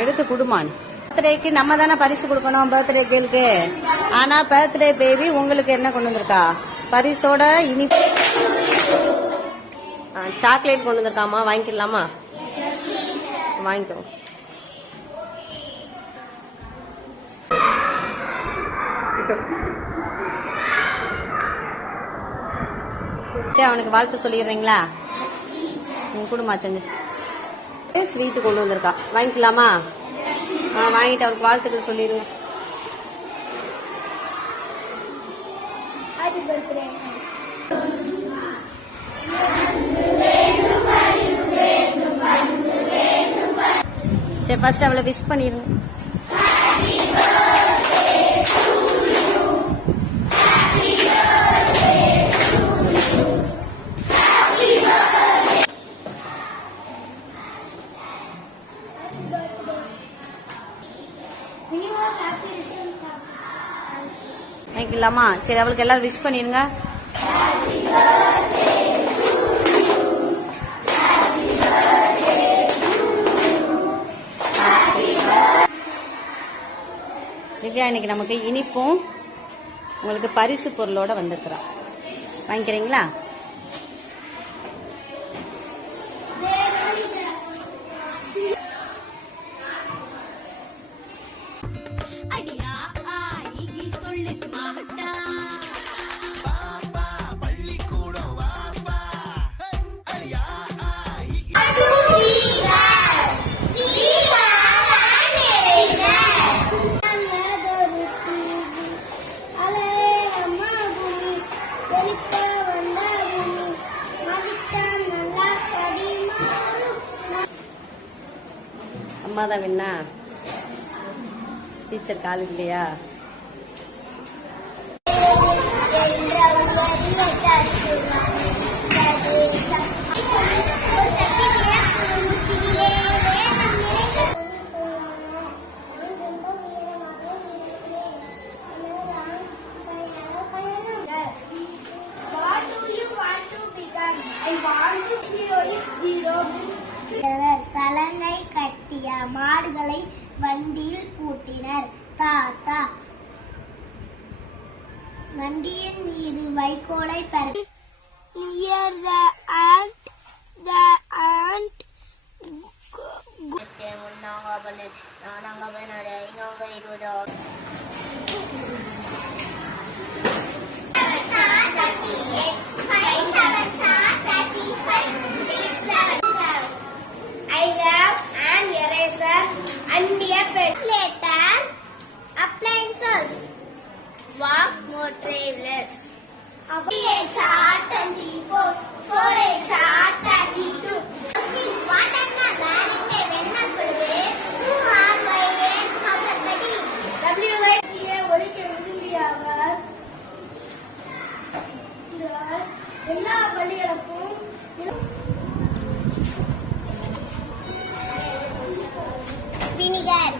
எடுத்து குடுமான். பர்த்டேக்கு நம்ம தானே பரிசு கொடுக்கணும் பர்த்டே கேளுக்கு. ஆனா பர்த்டே பேபி உங்களுக்கு என்ன கொண்டு வந்திருக்கா? பரிசோட இனிப்பு சாக்லேட் கொண்டு வந்திருக்காமா. வாங்கிக்கலாமா? வாங்கிக்கோ. அவனுக்கு வாழ்த்து சொல்லிடுறீங்களா? குடுமா செஞ்சு ஸ்வீட்டு கொண்டு வந்திருக்கா. வாங்கிக்கலாமா? வாங்கிட்டு அவருக்கு வாழ்த்துக்கள் சொல்லிடுங்க. சரி ஃபர்ஸ்ட் அவளை விஷ் பண்ணிடுங்க. வாங்கிக்கலாமா? சரி அவளுக்கு எல்லாரும் விஷ் பண்ணிருங்க. திவ்யா இன்னைக்கு நமக்கு இனிப்பும் உங்களுக்கு பரிசு பொருளோட வந்திருக்கிறா. வாங்கிக்கிறீங்களா? அம்மா தான் வேணா டீச்சர் கால் இல்லையா? சலங்கை கட்டிய மாடுகளை வண்டியில் பூட்டினர். தாத்தா வண்டியின் மீது வைக்கோலை பரப்பி I have an eraser and a calculator, appliances, walk more travelers. 3x are 24, 4x are 32. What am I wearing? When I put it, who are my name? How the body? W-Y-T-A, what is your name? எல்லா பள்ளிகளுக்கும் vinegar.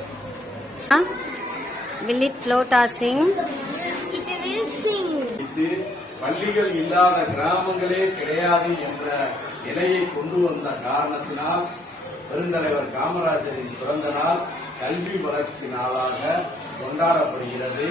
Will it float or sing? It will sing. பள்ளிகள் இல்லாத கிராமங்களே கிடையாது என்ற நிலையை கொண்டு வந்த காரணத்தினால் பெருந்தலைவர் காமராஜரின் பிறந்த நாள் கல்வி வளர்ச்சி நாளாக கொண்டாடப்படுகிறது.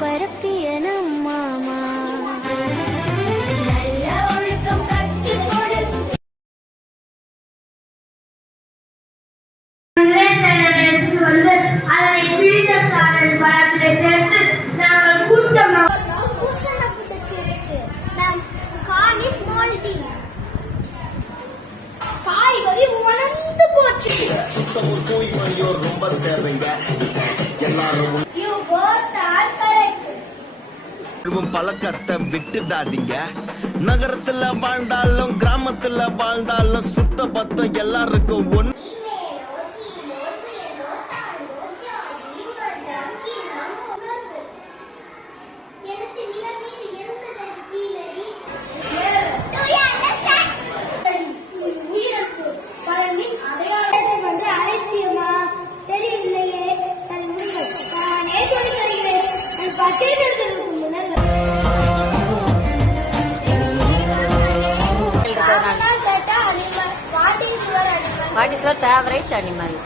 பரப்பிய நம்மாமா நல்ல ஒழுக்கம் கற்றுக் கொடு. அதனை ஃபில்டர் சாதல் பழத்தில் சேர்த்து நாங்கள் கூட்டமாக கார்னிஷ் மோல்டிங் காய்கறி உணர்ந்து போச்சு. சுத்தமும் தூய்மையோ ரொம்ப தேவைங்க. எல்லாரும் பழக்கத்தை விட்டுடாதீங்க. நகரத்துல வாழ்ந்தாலும் கிராமத்துல வாழ்ந்தாலும் சுத்த பத்தம் எல்லாருக்கும் ஒண்ணு. எனக்கு தேர்ந்தெடுக்கிறதுக்கு முன்னாடி கேட்டா animal. What is your animal? What is your favourite animal?